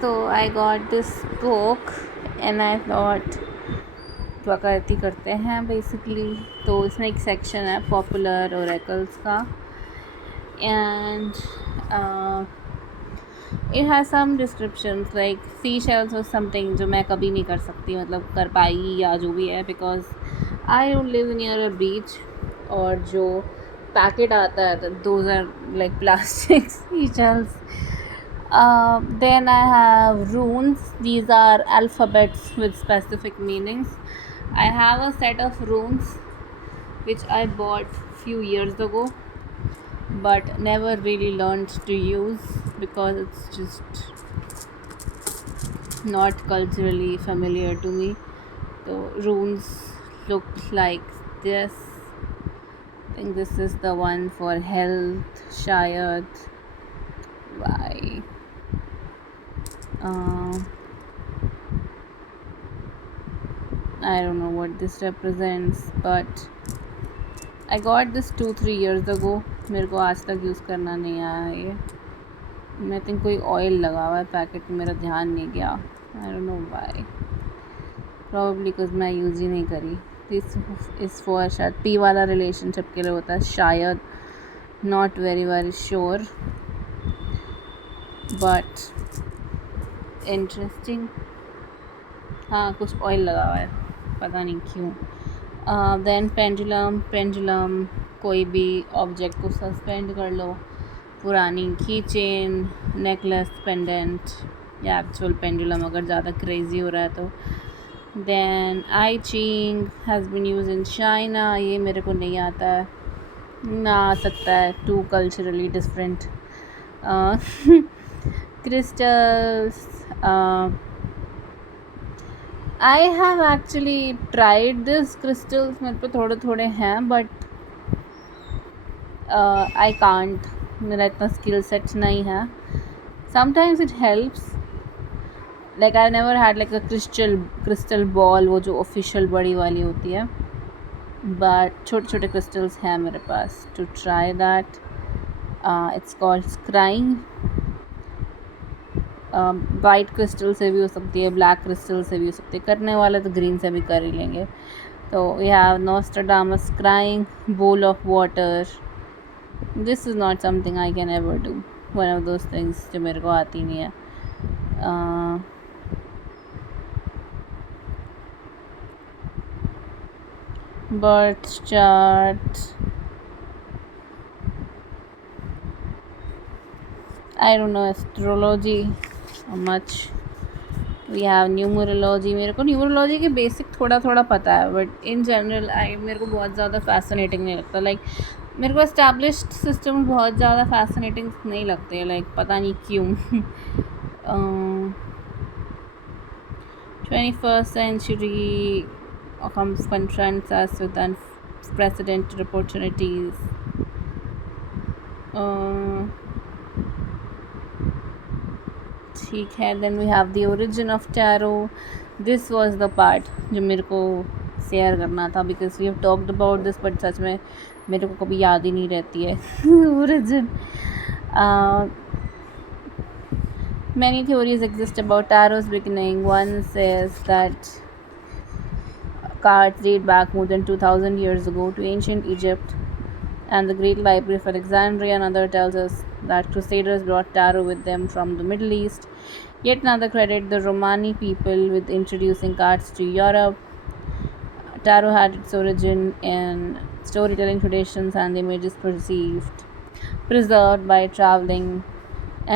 तो I got this book and I thought प्रकृति करते हैं बेसिकली. तो इसमें एक सेक्शन है पॉपुलर ओरेकल्स का and it has some descriptions like seashells or something जो मैं कभी नहीं कर सकती, मतलब कर पाई या जो भी है, because I don't live near a beach. और जो पैकेट आता है those are like plastic seashells. Then I have runes. These are alphabets with specific meanings. I have a set of runes which I bought few years ago but never really learned to use because it's just not culturally familiar to me. So runes look like this. I think this is the one for health. Shayad. Why? I don't know what this represents, but I got this 2-3 years ago. मेरे को आज तक use करना नहीं आया ये. मैं think कोई ऑयल लगा हुआ है पैकेट में, मेरा ध्यान नहीं गया. I don't know why. Probably because मैं यूज़ ही नहीं करी. This is for शायद P वाला रिलेशनशिप के लिए होता है शायद. Not very sure. But interesting. हाँ, कुछ ऑयल लगा हुआ है, पता नहीं क्यों. देन पेंडुलम कोई भी ऑब्जेक्ट को सस्पेंड कर लो. पुरानी की चेन, नेकलेस, पेंडेंट या एक्चुअल पेंडुलम अगर ज़्यादा क्रेज़ी हो रहा है तो. Then I ching has been use in China. ये मेरे को नहीं आता है, ना आ सकता है, to culturally different. Crystals. I have actually tried this crystals. मेरे पे थोड़े हैं but I can't. मेरा इतना skill set नहीं है. Sometimes it helps. Like I've never had like a crystal ball, वो जो official बड़ी वाली होती है. But छोटे crystals हैं मेरे पास to try that. It's called scrying. White crystal से भी हो सकती है, ब्लैक क्रिस्टल से भी हो सकती है. करने वाले तो ग्रीन से भी कर ही लेंगे. तो we have Nostradamus crying, bowl of water. This is not something I can ever do. One of those things जो मेरे को आती नहीं है. Birth chart. I don't know astrology much. We have numerology. मेरे को न्यूमरोलॉजी के बेसिक थोड़ा पता है बट इन जनरल मेरे को बहुत ज़्यादा फैसिनेटिंग नहीं लगता. लाइक मेरे को एस्टैब्लिश्ड सिस्टम बहुत ज़्यादा फैसिनेटिंग नहीं लगते. लाइक पता नहीं क्यों. 21st century confronts us with unprecedented opportunities. ठीक है. Then we have the origin of tarot. This was the part जो मेरे को शेयर करना था because we have talked about this but सच में मेरे को कभी याद ही नहीं रहती है origin. Many theories exist about tarot's beginning. One says that cards date back more than 2,000 years ago to ancient Egypt and the Great Library of Alexandria. Another tells us that crusaders brought tarot with them from the Middle East. Yet another credit the Romani people with introducing cards to Europe. Tarot had its origin in storytelling traditions and the images preserved by traveling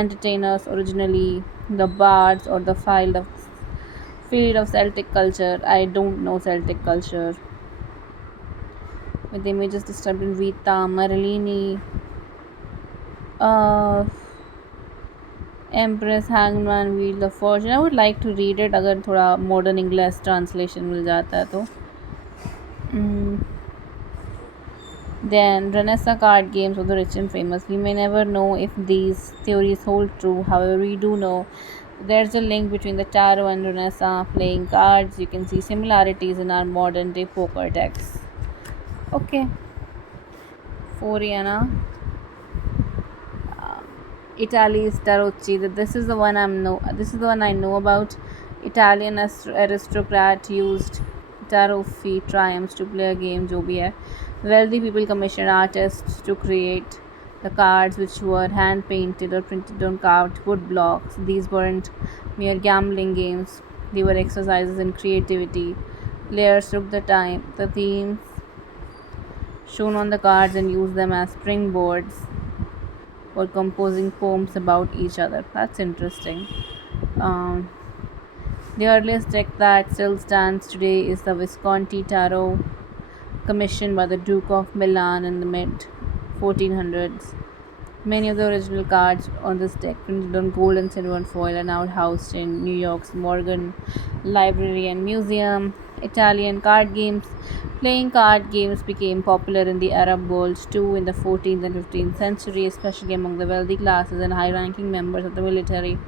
entertainers, originally the bards or the field of Celtic culture. I don't know Celtic culture. With the images described in Vita, Marilini, Empress, Hangman, Wheel of Fortune. I would like to read it अगर थोड़ा modern English translation मिल जाता है तो. Then Renaissance card games of the rich and famous. We may never know if these theories hold true. However, we do know there's a link between the tarot and Renaissance playing cards. You can see similarities in our modern day poker decks. Okay. 4 है ना. Italy's Tarocchi. This is the one This is the one I know about. Italian aristocrat used tarot triumphs to play a game. जो भी है. Wealthy people commissioned artists to create the cards, which were hand painted or printed on carved wood blocks. These weren't mere gambling games. They were exercises in creativity. Players took the themes shown on the cards and used them as springboards for composing poems about each other. That's interesting. Um, the earliest deck that still stands today is the Visconti Tarot, commissioned by the Duke of Milan in the mid 1400s. Many of the original cards on this deck, printed on gold and silver foil, are now housed in New York's Morgan Library and Museum. Italian card games. Playing card games became popular in the Arab world too in the 14th and 15th century, especially among the wealthy classes and high ranking members of the military.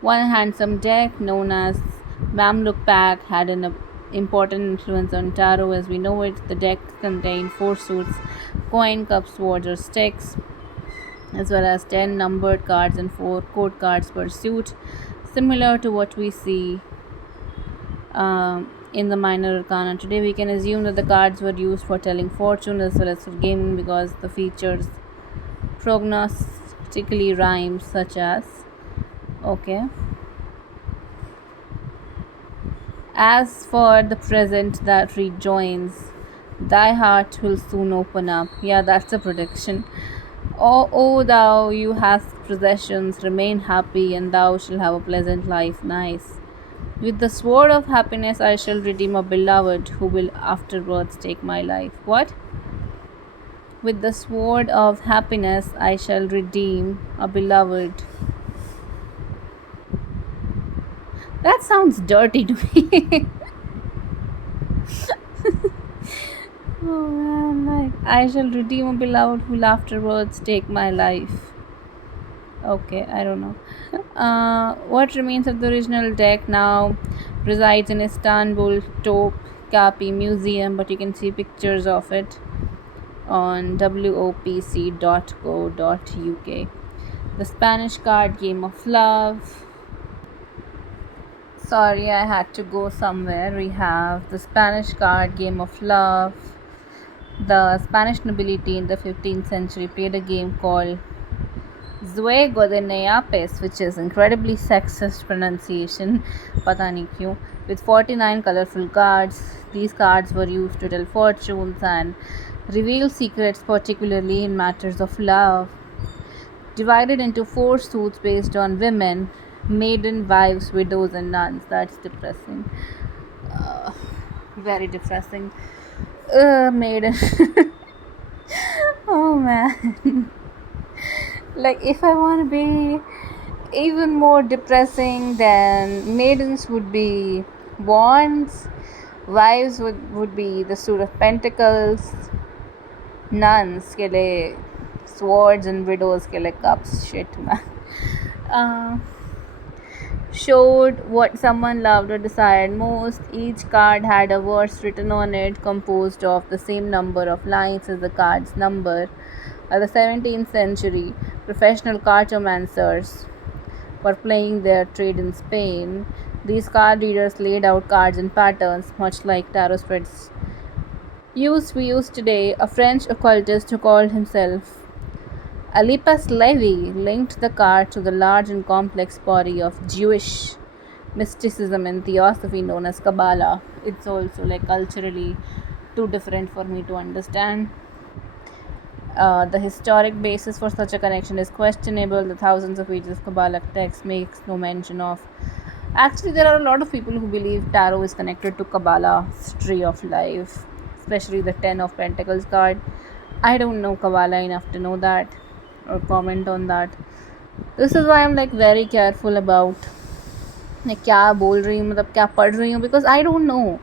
One handsome deck, known as Mamluk Pack, had an important influence on tarot as we know it. The deck contained 4 suits, coin, cups, swords, or sticks, as well as 10 numbered cards and 4 code cards per suit, similar to what we see in the minor arcana. Today, we can assume that the cards were used for telling fortune as well as for gaming because the features prognostically rhymes, such as okay. As for the present that rejoins, thy heart will soon open up. Yeah, that's a prediction. O thou, you hast possessions, remain happy, and thou shalt have a pleasant life. Nice. With the sword of happiness, I shall redeem a beloved who will afterwards take my life. What? With the sword of happiness, I shall redeem a beloved. That sounds dirty to me. Oh man, like, I shall redeem a beloved who will afterwards take my life. Okay, I don't know. What remains of the original deck now resides in Istanbul Topkapi Museum, but you can see pictures of it on wopc.co.uk. The Spanish card game of love. Sorry, I had to go somewhere. We have the Spanish card game of love. The Spanish nobility in the 15th century played a game called Juego de Naipes, which is incredibly sexist pronunciation, pata nahi kyun, with 49 colorful cards. These cards were used to tell fortunes and reveal secrets, particularly in matters of love. Divided into 4 suits based on women: maiden, wives, widows, and nuns. That's depressing. Very depressing. Maiden. Oh man. Like, if I want to be even more depressing, then maidens would be wands, wives would be the suit of pentacles, nuns ke liye swords, and widows ke liye cups. Shit, man. Showed what someone loved or desired most. Each card had a verse written on it, composed of the same number of lines as the card's number. By the 17th century, professional cartomancers were playing their trade in Spain. These card readers laid out cards in patterns, much like tarot spreads we use today. A French occultist who called himself Eliphas Levi linked the card to the large and complex body of Jewish mysticism and theosophy known as Kabbalah. It's also like culturally too different for me to understand. The historic basis for such a connection is questionable. The thousands of pages of Kabbalah text makes no mention of. Actually, there are a lot of people who believe tarot is connected to Kabbalah's tree of life, especially the 10 of Pentacles card. I don't know Kabbalah enough to know that or comment on that. This is why I'm like very careful about like क्या बोल रही हूँ, मतलब क्या पढ़ रही हूँ, because I don't know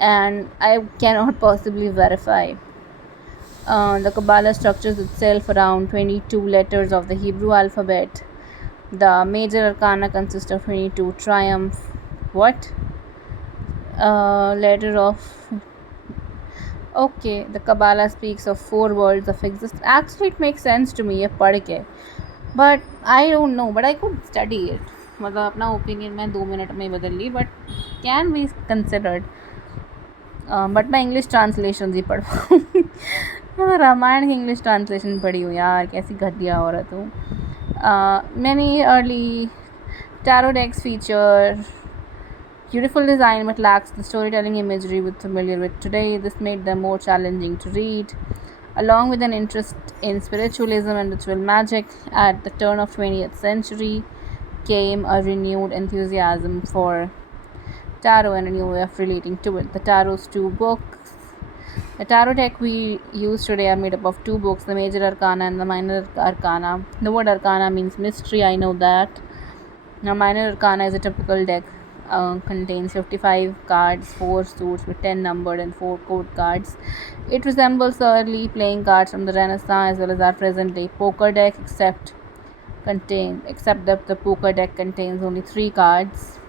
and I cannot possibly verify. The Kabbalah structures itself around 22 letters of the Hebrew alphabet. The major arcana consists of 22 triumph. What? Letter of. Okay, the Kabbalah speaks of 4 worlds of existence. Actually, it makes sense to me. ये पढ़ के but I don't know, but I could study it. मतलब अपना opinion मैं 2 minute में ही बदल ली, but can be considered. But मैं इंग्लिश ट्रांसलेशन ही पढ़ पाऊँ. रामायण की इंग्लिश ट्रांसलेशन पढ़ी हूँ यार, कैसी घटिया औरत हूँ. Many early tarot decks feature beautiful design but lacks the storytelling imagery we're familiar with today. This made them more challenging to read. Along with an interest in spiritualism and ritual magic, at the turn of 20th century came a renewed enthusiasm for tarot and a new way of relating to it. The tarot's two books. The tarot deck we use today are made up of two books, the Major Arcana and the Minor Arcana. The word Arcana means mystery, I know that. Now, Minor Arcana is a typical deck. Contains 55 cards, 4 suits with 10 numbered and 4 code cards. It resembles the early playing cards from the Renaissance as well as our present day poker deck, except that the poker deck contains only 3 cards,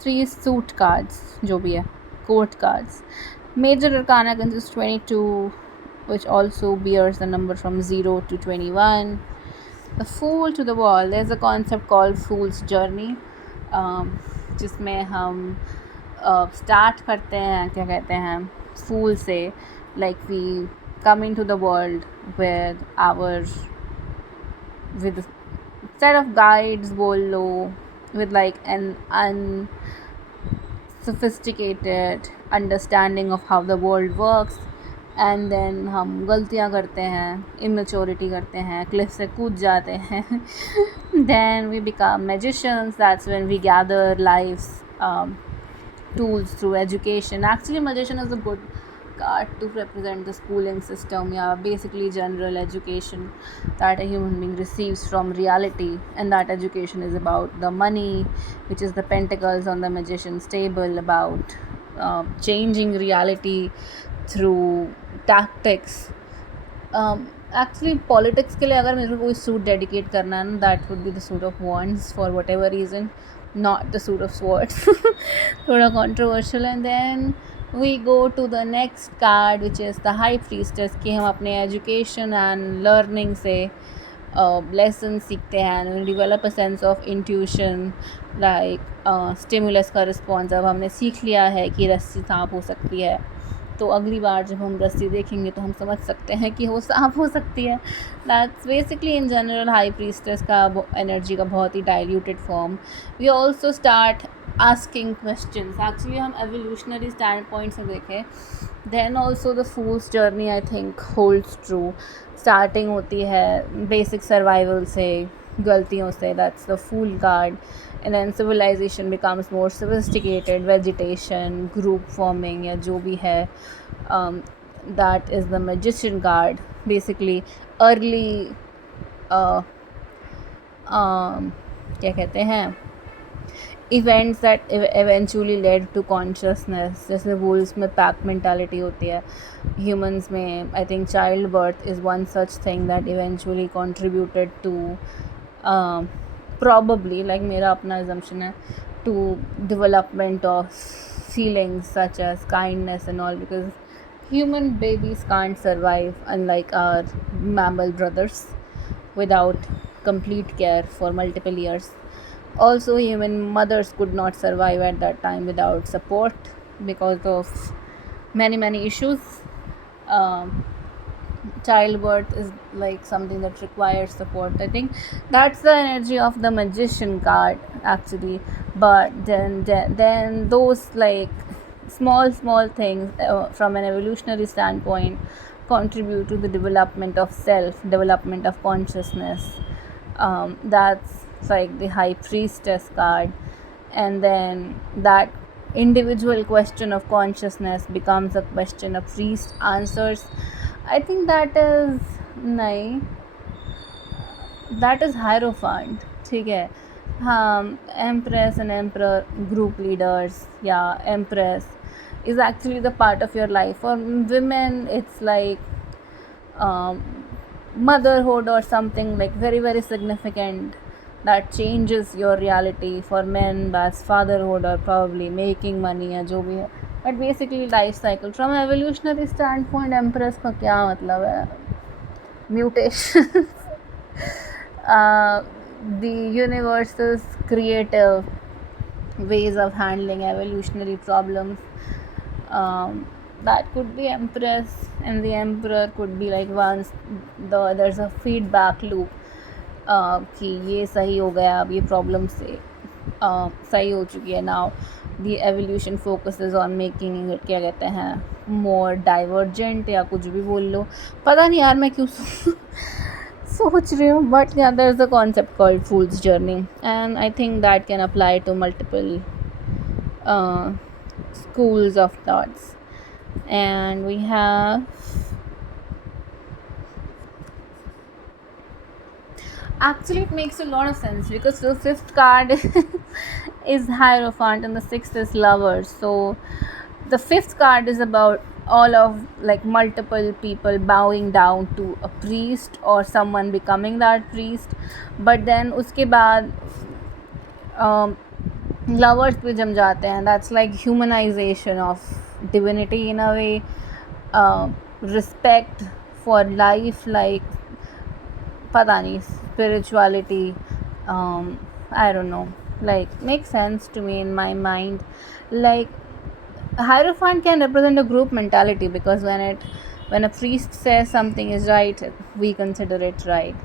3 suit cards, जो भी है, court cards. Major Arcana consists 22, which also bears the number from 0 to 21. The Fool to the Wall. There's a concept called Fool's Journey, जिसमें हम start करते हैं, क्या कहते हैं, फूल से. Like we come in to the world with a set of guides, बोल लो, with like an unsophisticated understanding of how the world works. And then हम गलतियाँ करते हैं, इमेच्योरिटी करते हैं, क्लिफ से कूद जाते हैं. Then we become magicians. That's when we gather life's tools through education. Actually, magician is a good card to represent the schooling system, yeah, basically general education that a human being receives from reality, and that education is about the money, which is the pentacles on the magician's table, about changing reality through tactics. Actually politics के लिए अगर मेरे को कोई suit dedicate करना है ना, that would be the suit of wands for whatever reason, not the suit of swords. थोड़ा controversial. And then we go to the next card which is the high priestess, कि हम अपने education and learning से lesson सीखते हैं, develop a sense of intuition, like stimulus का response. अब हमने सीख लिया है कि रस्सी सांप हो सकती है, तो अगली बार जब हम रस्सी देखेंगे तो हम समझ सकते हैं कि वो सांप हो सकती है. That's basically in general high priestess का एनर्जी का बहुत ही diluted form. We also start asking questions. Actually हम एवोल्यूशनरी स्टैंड पॉइंट से देखें, then also the fool's journey I think holds true. Starting होती है बेसिक सर्वाइवल से, गलतियों से. That's the fool card. And then civilization becomes more sophisticated, vegetation, group forming, या जो भी है. That is the magician card. Basically early क्या कहते हैं, events that eventually led to consciousness. जैसे वुल्स में पैक मेंटालिटी होती है, humans में I think child birth is one such thing that eventually contributed to probably, like मेरा अपना assumption है, to development of feelings such as kindness and all, because human babies can't survive, unlike our mammal brothers, without complete care for multiple years. Also, human mothers could not survive at that time without support because of many issues. Childbirth is like something that requires support. I think that's the energy of the magician card actually. But then those like small things from an evolutionary standpoint contribute to the development of self, development of consciousness. That's like the high priestess card. And then that individual question of consciousness becomes a question a priest answers. I think that is नहीं, that is Hierophant. ठीक है. हाँ, Empress and Emperor, group leaders, yeah, Empress is actually the part of your life. For women it's like motherhood or something like very significant that changes your reality. For men that's fatherhood or probably making money या जो भी है. But basically life cycle from evolutionary stand point, empress का क्या मतलब है, mutation. uh, the universe's creative ways of handling evolutionary problems. um, that could be empress, and the emperor could be like once there's a feedback loop कि ये सही हो गया, अब ये प्रॉब्लम से सही हो चुकी है. Now the evolution focuses on making it, क्या कहते हैं, मोर डाइवर्जेंट, या कुछ भी बोल लो, पता नहीं यार मैं क्यों सोच रही हूँ. But yeah there is a concept called fool's journey, and I think that can apply to multiple schools of thoughts. And we have, actually it makes a lot of sense because the fifth card is Hierophant and the sixth is Lovers. So the fifth card is about all of like multiple people bowing down to a priest or someone becoming that priest. But then उसके बाद lovers पे जम जाते हैं. That's like humanization of divinity in a way. Respect for life, like पता नहीं, spirituality, I don't know, like makes sense to me in my mind. Like Hierophant can represent a group mentality because when a priest says something is right, we consider it right.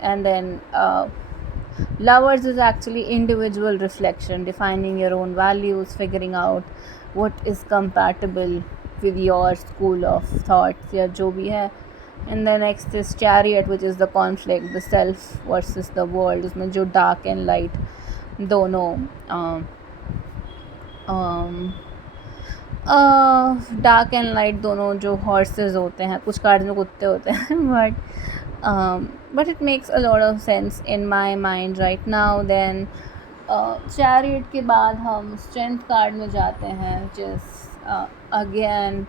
And then Lovers is actually individual reflection, defining your own values, figuring out what is compatible with your school of thoughts या जो भी है. And the next is Chariot, which is the conflict, the self versus the world. उसमें जो dark and light दोनों dark and light दोनों जो horses होते हैं, कुछ कार्ड्स में कुत्ते होते हैं, but it makes a lot of sense in my mind right now. Then Chariot के बाद हम स्ट्रेंथ कार्ड में जाते हैं, just again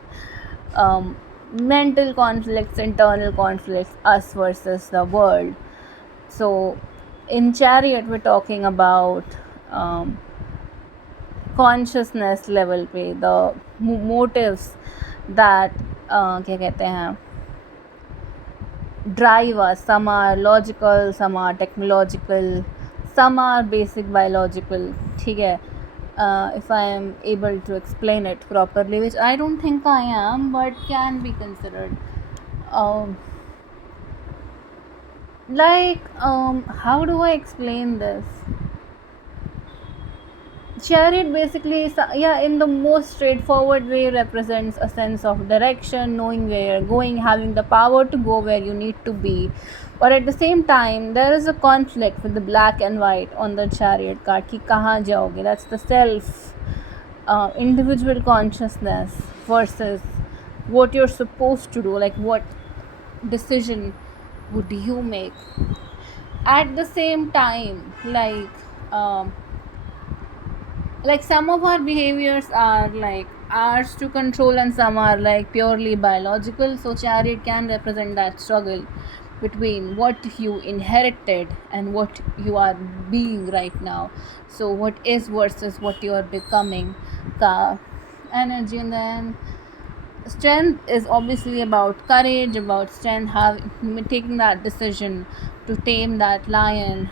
mental conflicts, internal conflicts, us versus the world. So in Chariot we're talking about consciousness level पे the motives that क्या कहते हैं, drive us. Some are logical, some are technological, some are basic biological. ठीक है, if I am able to explain it properly, which I don't think I am, but can be considered. How do I explain this? Chariot basically, in the most straightforward way, represents a sense of direction, knowing where you're going, having the power to go where you need to be. But at the same time, there is a conflict with the black and white on the Chariot card कि कहाँ जाओगे. That's the self, individual consciousness versus what you're supposed to do, like what decision would you make. At the same time, like some of our behaviors are like ours to control and some are like purely biological. So Chariot can represent that struggle between what you inherited and what you are being right now. So what is versus what you are becoming ka energy. And then strength is obviously about courage, about strength, taking that decision to tame that lion,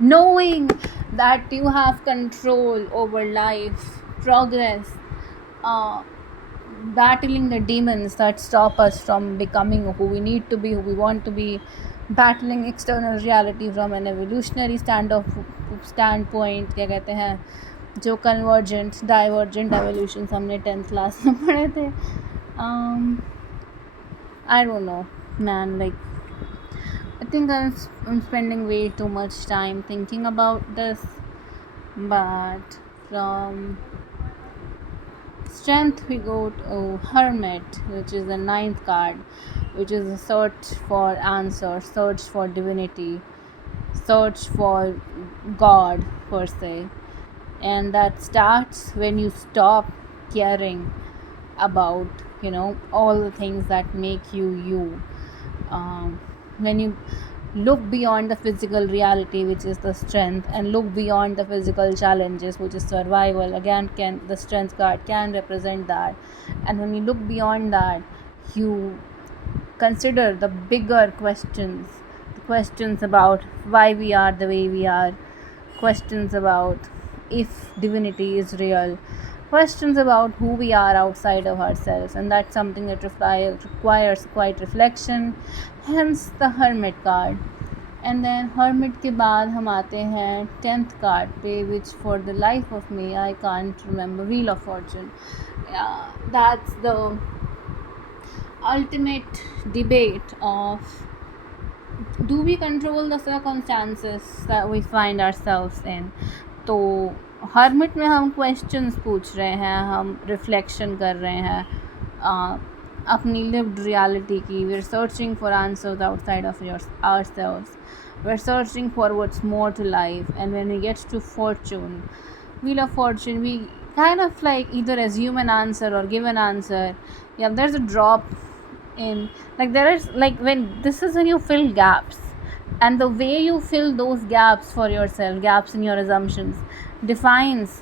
knowing that you have control over life, progress, battling the demons that stop us from becoming who we need to be, who we want to be, battling external reality from an evolutionary standpoint, क्या कहते हैं, जो convergent, divergent evolutions हमने 10th class में पढ़े थे. I don't know, man, like I think I'm spending way too much time thinking about this. But from strength we go to Hermit, which is the 9th card, which is a search for answer, search for divinity, search for God per se. And that starts when you stop caring about all the things that make you. When you look beyond the physical reality, which is the strength, and look beyond the physical challenges, which is survival, again the strength card can represent that. And when you look beyond that, you consider the bigger questions, the questions about why we are the way we are, questions about if divinity is real, questions about who we are outside of ourselves, and that's something that requires quite reflection, hence the hermit card. And then hermit के बाद हम आते हैं 10th card पे, which for the life of me I can't remember, wheel of fortune. That's the ultimate debate of, do we control the circumstances that we find ourselves in. तो hermit में हम questions पूछ रहे हैं, हम reflection कर रहे हैं अपनी लिव्ड रियलिटी की. We are searching for answers outside of ourselves. We're searching for what's more to life, and when we get to fortune, wheel of fortune, we kind of like either assume an answer or give an answer. Yeah, there's a drop in, like there is, like when this is when you fill gaps, and the way you fill those gaps for yourself, gaps in your assumptions, defines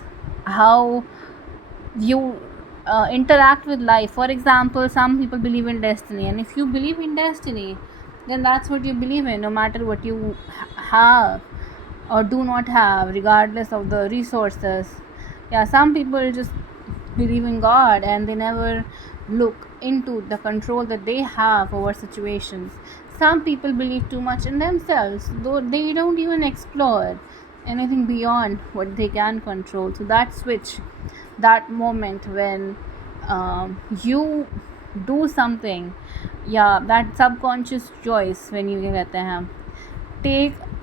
how you interact with life. For example, some people believe in destiny, and if you believe in destiny, then that's what you believe in, no matter what you have or do not have, regardless of the resources. Yeah, some people just believe in God and they never look into the control that they have over situations. Some people believe too much in themselves, though they don't even explore anything beyond what they can control. So that switch, that moment when you do something, yeah, that subconscious choice, when you कहते हैं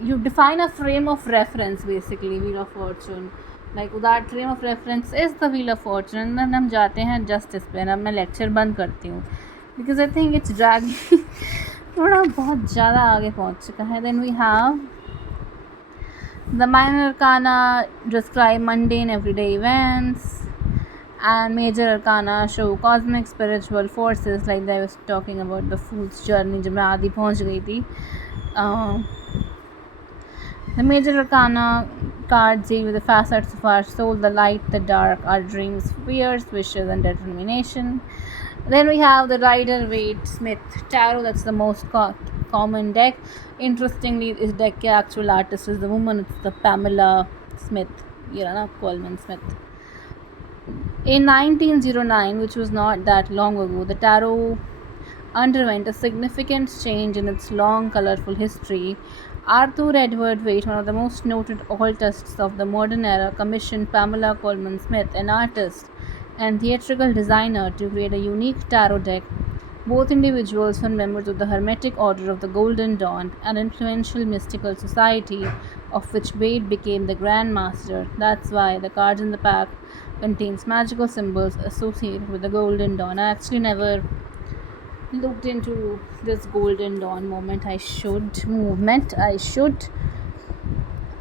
you define a frame of reference, basically wheel of fortune, like that frame of reference is the wheel of fortune. and then हम जाते हैं justice पे. अब मैं lecture बंद करती हूँ because I think it's dragging थोड़ा बहुत ज़्यादा आगे पहुँच चुका है. Then we have the minor arcana describe mundane everyday events, and major arcana show cosmic spiritual forces, like I was talking about the fool's journey जब मैं आधी पहुँच गई थी. The major arcana cards deal with the facets of our soul, the light, the dark, our dreams, fears, wishes, and determination. Then we have the Rider-Waite-Smith tarot. That's the most common deck. Interestingly, this deck के actual artist is the woman. It's the Pamela Smith, Coleman Smith. In 1909, which was not that long ago, the tarot underwent a significant change in its long, colorful history. Arthur Edward Waite, one of the most noted occultists of the modern era, commissioned Pamela Coleman Smith, an artist and theatrical designer, to create a unique tarot deck. Both individuals were members of the Hermetic Order of the Golden Dawn, an influential mystical society of which Waite became the Grand Master. That's why the cards in the pack contains magical symbols associated with the Golden Dawn. I actually never looked into this Golden Dawn movement. I should.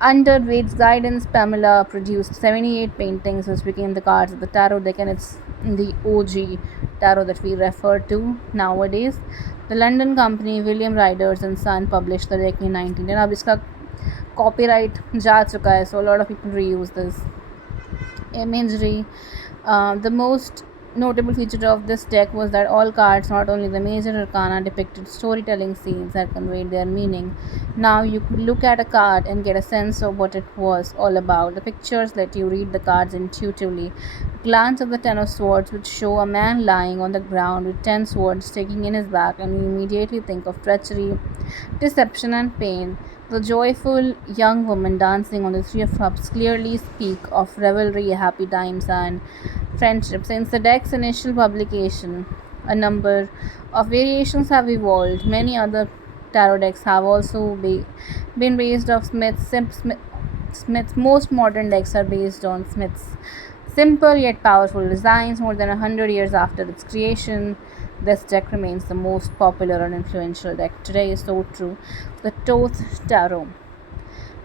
Under Waite's guidance, Pamela produced 78 paintings, which became the cards of the tarot deck, and it's the OG tarot that we refer to nowadays. The London company William Riders and Son published the deck in 1910. अब इसका copyright जा चुका है, so a lot of people reuse this imagery. The most notable feature of this deck was that all cards, not only the major arcana, depicted storytelling scenes that conveyed their meaning. Now you could look at a card and get a sense of what it was all about. The pictures let you read the cards intuitively. Glance at the 10 of swords, which show a man lying on the ground with 10 swords sticking in his back, and you immediately think of treachery, deception, and pain. The joyful young woman dancing on the Three of Cups clearly speak of revelry, happy times, and friendship. Since the deck's initial publication, a number of variations have evolved. Many other tarot decks have also been based off Smith's most modern decks are based on Smith's simple yet powerful designs. More than 100 years after its creation, this deck remains the most popular and influential deck today. Is so true. The Thoth Tarot.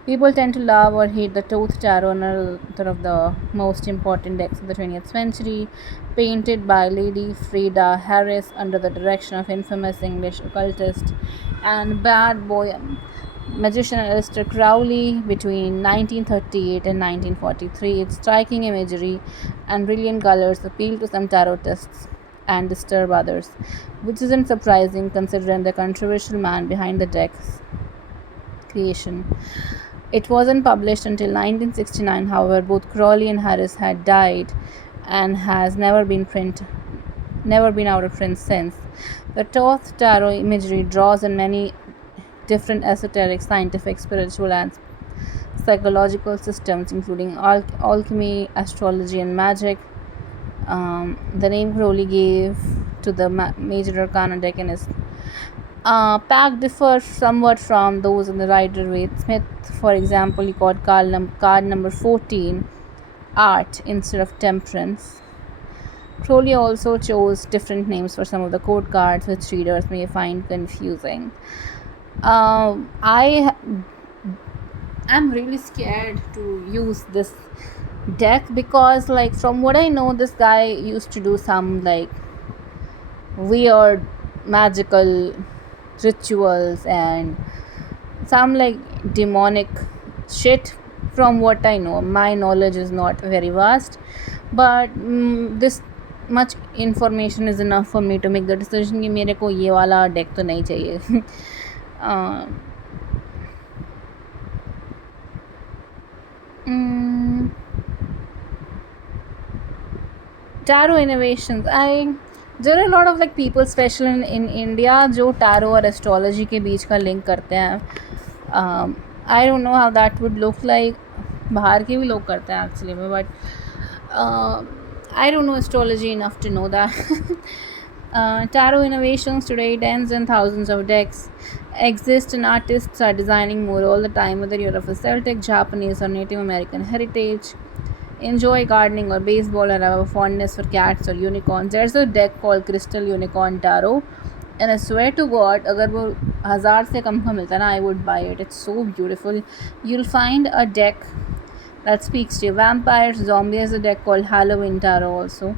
People tend to love or hate the Thoth Tarot, another of the most important decks of the 20th century, painted by Lady Frieda Harris under the direction of infamous English occultist and bad boy magician Aleister Crowley between 1938 and 1943. Its striking imagery and brilliant colors appeal to some tarotists and disturb others, which isn't surprising considering the controversial man behind the decks creation. It wasn't published until 1969, however, both Crowley and Harris had died and has never been out of print since. The Thoth Tarot imagery draws on many different esoteric, scientific, spiritual, and psychological systems, including alchemy, astrology, and magic. The name Crowley gave to the major arcana deck in his pack differ somewhat from those in the Rider-Waite Smith. For example, he called card number 14 Art instead of Temperance. Crowley also chose different names for some of the code cards, which readers may find confusing. I'm really scared to use this deck because, like, from what I know, this guy used to do some like weird magical rituals and some like demonic shit. From what I know, my knowledge is not very vast, but this much information is enough for me to make the decision कि मेरे को ये वाला deck तो नहीं चाहिए. Tarot innovations. There are a lot of like people, especially in India, जो tarot और astrology के बीच का link करते हैं. I don't know how that would look like. बाहर के भी लोग करते हैं actually, but I don't know astrology enough to know that. Tarot innovations today, tens and thousands of decks exist, and artists are designing more all the time, whether you're of a Celtic, Japanese, or Native American heritage. Enjoy gardening or baseball or have a fondness for cats or unicorns. There's a deck called Crystal Unicorn Tarot, and I swear to God, अगर वो 1000 से कम का मिलता ना, I would buy it. It's so beautiful. You'll find a deck that speaks to you. Vampires, zombies. There's a deck called Halloween Tarot also.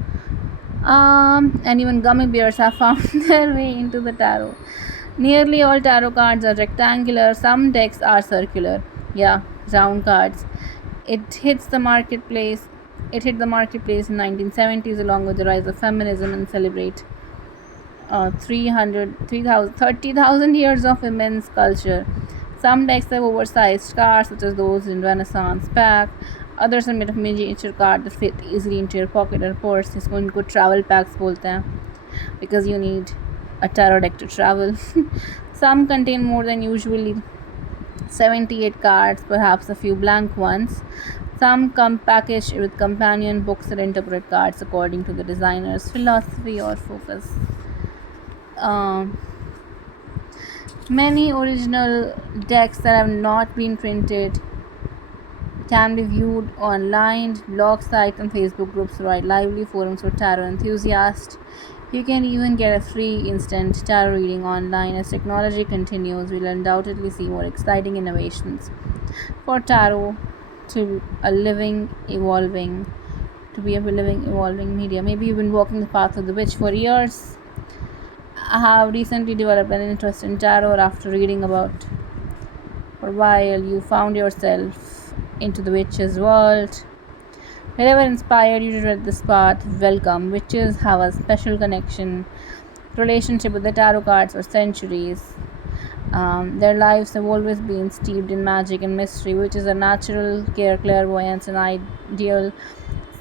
And even gummy bears have found their way into the tarot. Nearly all tarot cards are rectangular. Some decks are circular. Yeah, round cards. It hit the marketplace in 1970s along with the rise of feminism and celebrate 30,000 years of women's culture. Some decks have oversized cards such as those in Renaissance pack. Others are made of miniature cards that fit easily into your pocket or purse. इनको travel packs बोलते हैं because you need a tarot deck to travel. Some contain more than usually 78 cards, perhaps a few blank ones. Some come packaged with companion books that interpret cards according to the designer's philosophy or focus. Many original decks that have not been printed can be viewed online. Blog sites and Facebook groups provide lively forums for tarot enthusiasts. You can even get a free instant tarot reading online. As technology continues, we'll undoubtedly see more exciting innovations for tarot to be a living, evolving media. Maybe you've been walking the path of the witch for years. I have recently developed an interest in tarot after reading about for a while. You found yourself into the witch's world. Wherever inspired you to tread this path, welcome. Witches have a special relationship with the tarot cards for centuries. Their lives have always been steeped in magic and mystery, which is a natural clairvoyance and ideal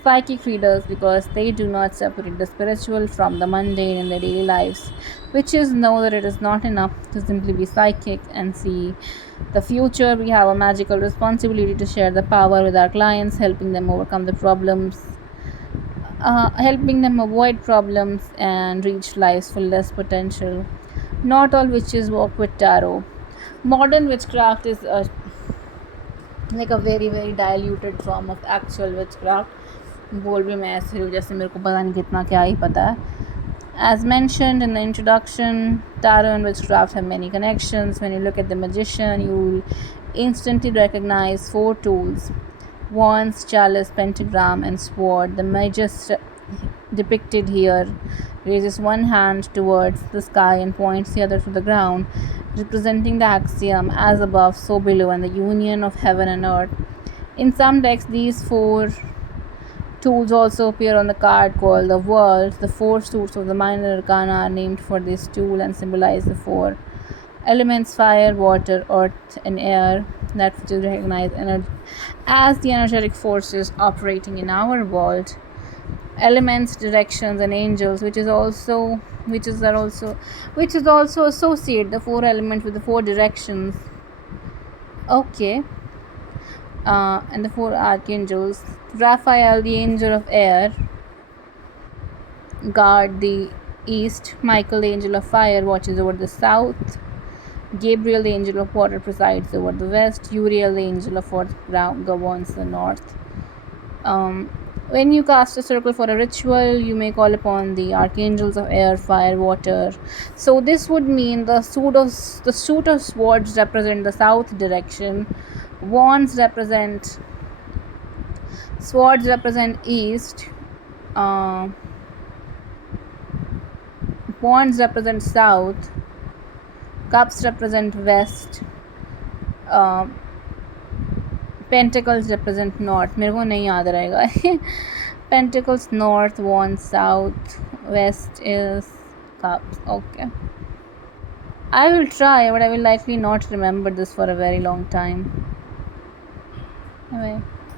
psychic readers because they do not separate the spiritual from the mundane in their daily lives. Witches know that it is not enough to simply be psychic and see the future. We have a magical responsibility to share the power with our clients, helping them overcome the problems, helping them avoid problems and reach life's fullest potential. Not all witches work with tarot. Modern witchcraft is like a very very diluted form of actual witchcraft. बोल भी मैं ऐसे हूँ जैसे मेरे को पता नहीं कितना क्या ही पता है. As mentioned in the introduction, tarot and witchcraft have many connections. When you look at the magician, you will instantly recognize 4 tools: wands, chalice, pentagram, and sword. The magician depicted here raises one hand towards the sky and points the other to the ground, representing the axiom "as above, so below" and the union of heaven and earth. In some decks, these 4 tools also appear on the card called the World. The 4 suits of the minor arcana are named for this tool and symbolize the 4 Elements fire, water, earth, and air, that which is recognized as the energetic forces operating in our world. Elements, directions, and angels, which is also associate the four elements with the four directions. Okay. And the four archangels. Raphael, the angel of air, guard the east. Michael, the angel of fire, watches over the south. Gabriel, the angel of water, presides over the west. Uriel, the angel of earth, governs the north. When you cast a circle for a ritual, you may call upon the archangels of air, fire, water. So this would mean the suit of swords represent the south direction. Swords represent east. Wands represent south. Cups represent west. Pentacles represent north. मेरे को नहीं याद रहेगा. Pentacles north, wands south, west is cups. Okay. I will try, but I will likely not remember this for a very long time. Anyway.